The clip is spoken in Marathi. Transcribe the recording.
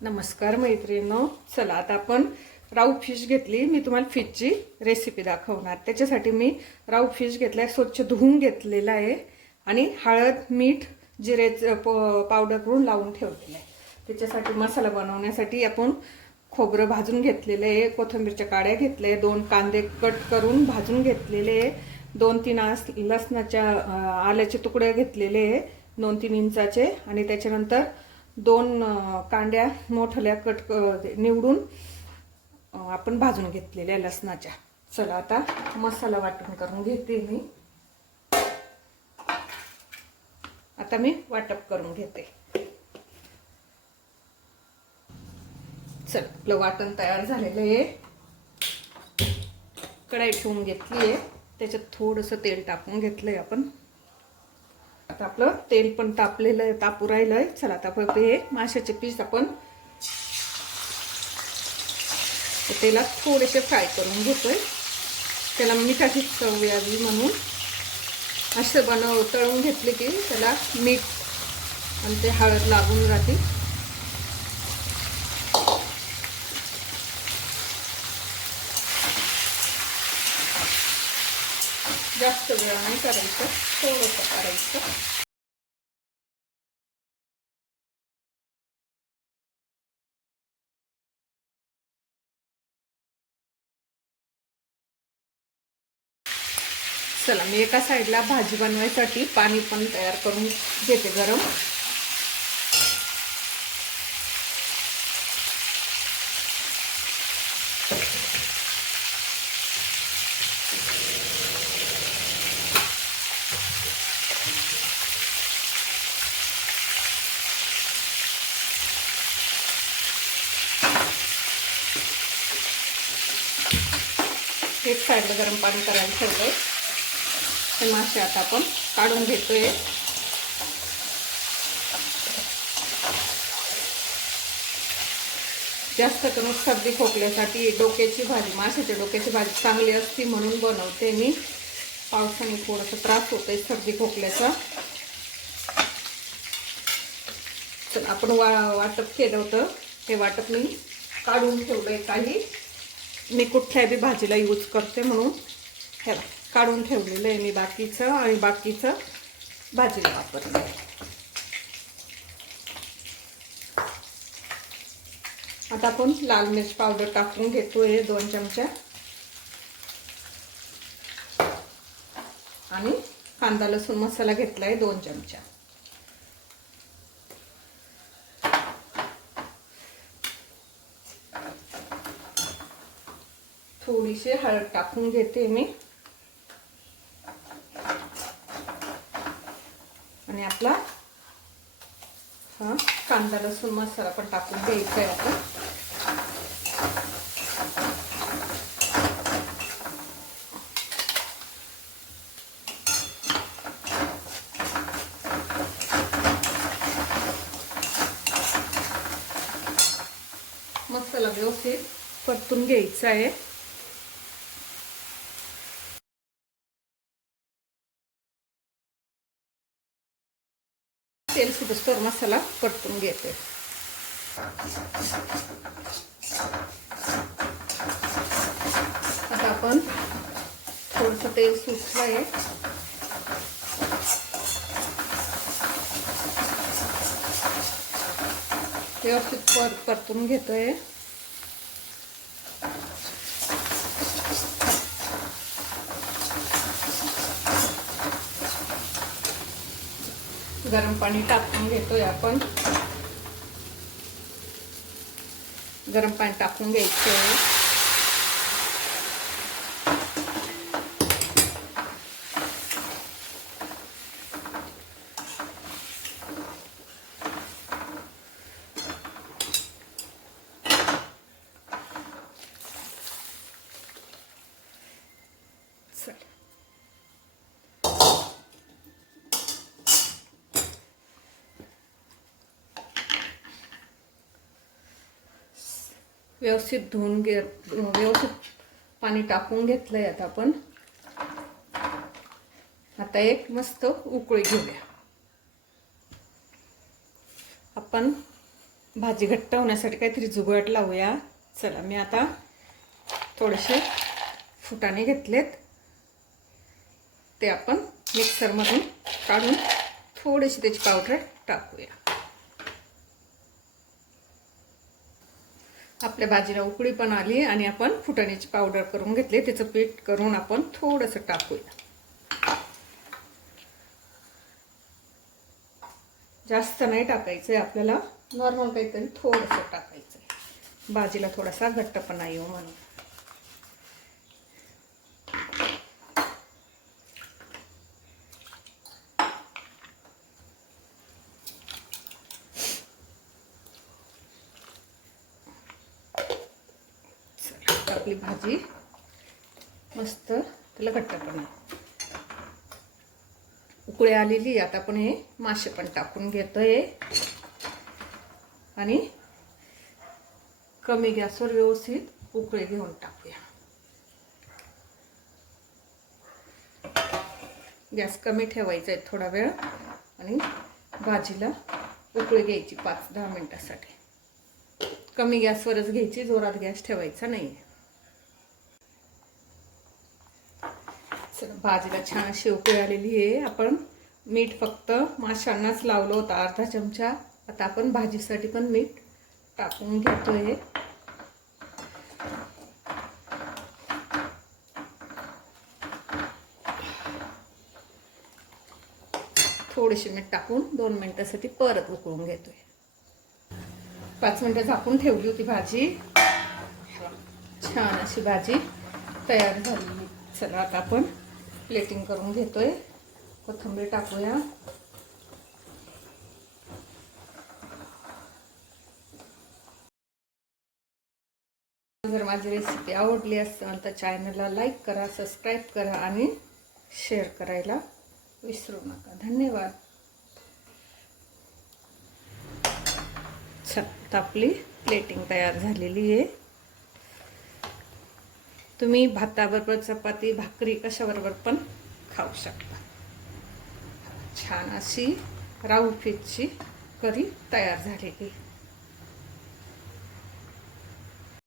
नमस्कार मैत्रिणींनो, चला आता आपण राऊ फिश घेतली। मी तुम्हाला फिशची रेसिपी दाखवणार। त्याच्यासाठी मी राऊ फिश घेतलाय, स्वच्छ धुवून घेतलेला आहे आणि हळद मीठ जिरेचं पावडर करून लावून ठेवलेलं आहे। त्याच्यासाठी मसाला बनवण्यासाठी आपण खोबरं भाजून घेतलेलं आहे, कोथिंबीरच्या काड्या घेतले, 2 कांदे कट करून भाजून घेतलेले आहे, 2-3 लसणाच्या आल्याचे तुकडे घेतलेले आहे 2-3 इंचाचे, आणि त्याच्यानंतर 2 कांड्या मोठ्या कट निवडून आपण भाजून घेतलेल्या लसणाच्या। चला आता मसाला वाटण करून घेते मी। आता मी वाटप करून घेते। चल, आपलं वाटण तयार झालेलं आहे। कढई ठेवून घेतली आहे, त्याच्यात थोडंसं तेल टाकून घेतलंय आपण। आता आपलं तेल पण तापलेलं आहे, तापू राहिलंय। चला आता फक्त हे माशाचे पीस आपण तेलात थोडेसे फ्राय करून घेतोय। त्याला मिठाची चव यावी म्हणून असं तळून घेतले की त्याला मीठ आणि ते हळद लागून राहते। जास्त वेळ नाही करायचं, थोडंसं करायचं। चला, मी एका साईडला भाजी बनवायसाठी पाणी पण तयार करून घेते गरम। एक साईडला गरम पाणी करायला ठेवलंय। हे मासे आता आपण काढून घेतोय। जास्त करून सर्दी खोकल्यासाठी डोक्याची भाजी, माशाच्या डोक्याची भाजी चांगली असते म्हणून बनवते मी। पावसाने थोडासा त्रास होतोय सर्दी खोकल्याचा। तर आपण वाटप केलं होतं, हे वाटप मी काढून ठेवलंय। काही मी कुठल्याही भाजीला यूज करते म्हणून हे काढून ठेवलेलं आहे मी बाकीचं, आणि बाकीचं भाजीला वापरते। आता आपण लाल मिर्च पावडर टाकून घेतोय 2 चमचे, आणि कांदा लसूण मसाला घेतलाय 2 चमचे। थोडीशी हळद टाकून घेते मी, आणि आपला हा कांदा लसूण मसाला पण टाकून घ्यायचा आहे आता। मसाला व्यवस्थित परतून घ्यायचा आहे। तेल सुटस्तोवर मसाला परतून घेते। आता आपण थोडंसं तेल सुटलंय, व्यवस्थित परतून घेतोय। गरम पाणी टाकून घेतोय आपण। गरम पाणी टाकून घ्यायचं। व्यवस्थित धुवून व्यवस्थित पाणी टाकून घेतलंय आता आपण। आता एक मस्त उकळी घेऊया। आपण भाजी घट्ट होण्यासाठी काहीतरी जुगाट लावूया. चला, मी आता थोडेसे फुटाणे घेतलेत, ते आपण मिक्सरमधून काढून थोडीशी त्याची पावडर टाकूया. आपल्या भाजीला उकळी पण आली आणि आपण फुटाण्याची पावडर करून घेतली. त्याचं पीठ करून आपण थोडंसं टाकूया. जास्त नाही टाकायचं आहे आपल्याला, नॉर्मल काहीतरी थोडंसं टाकायचं आहे, भाजीला थोडासा घट्टपणा येऊ म्हणून. आपली भाजी मस्त त्याला घट्टपणा, उकळी आलेली. आता आपण हे मासे पण टाकून घेतोय आणि कमी गॅसवर व्यवस्थित उकळी घेऊन टाकूया. गॅस कमी ठेवायचा आहे थोडा वेळ आणि भाजीला उकळी घ्यायची 5-10 मिनिटासाठी. कमी गॅसवरच घ्यायची, जोरात गॅस ठेवायचा नाही. भाजीला छान अशी उकळी आलेली आहे. आपण मीठ फक्त माशांनाच लावलं होतं अर्धा चमचा. आता आपण भाजीसाठी पण मीठ टाकून घेतोय. थोडीशी मीठ टाकून 2 मिनिटासाठी परत उकळून घेतोय. 5 मिनिटं झाकून ठेवली होती भाजी. छान अशी भाजी तयार झाली. चला, आता आपण प्लेटिंग करून घेतोय. कोथिंबीर टाकूया. जर माझी रेसिपी आवडली असेल तर चॅनलला लाईक करा, सबस्क्राईब करा आणि शेअर करायला विसरू नका. धन्यवाद. चला, आपली प्लेटिंग तयार झालेली आहे. तुम्ही भाताबरोबर, चपाती, भाकरी कशाबरोबर पण खाऊ शकता. छान अशी राऊ फिशची करी तयार झालेली.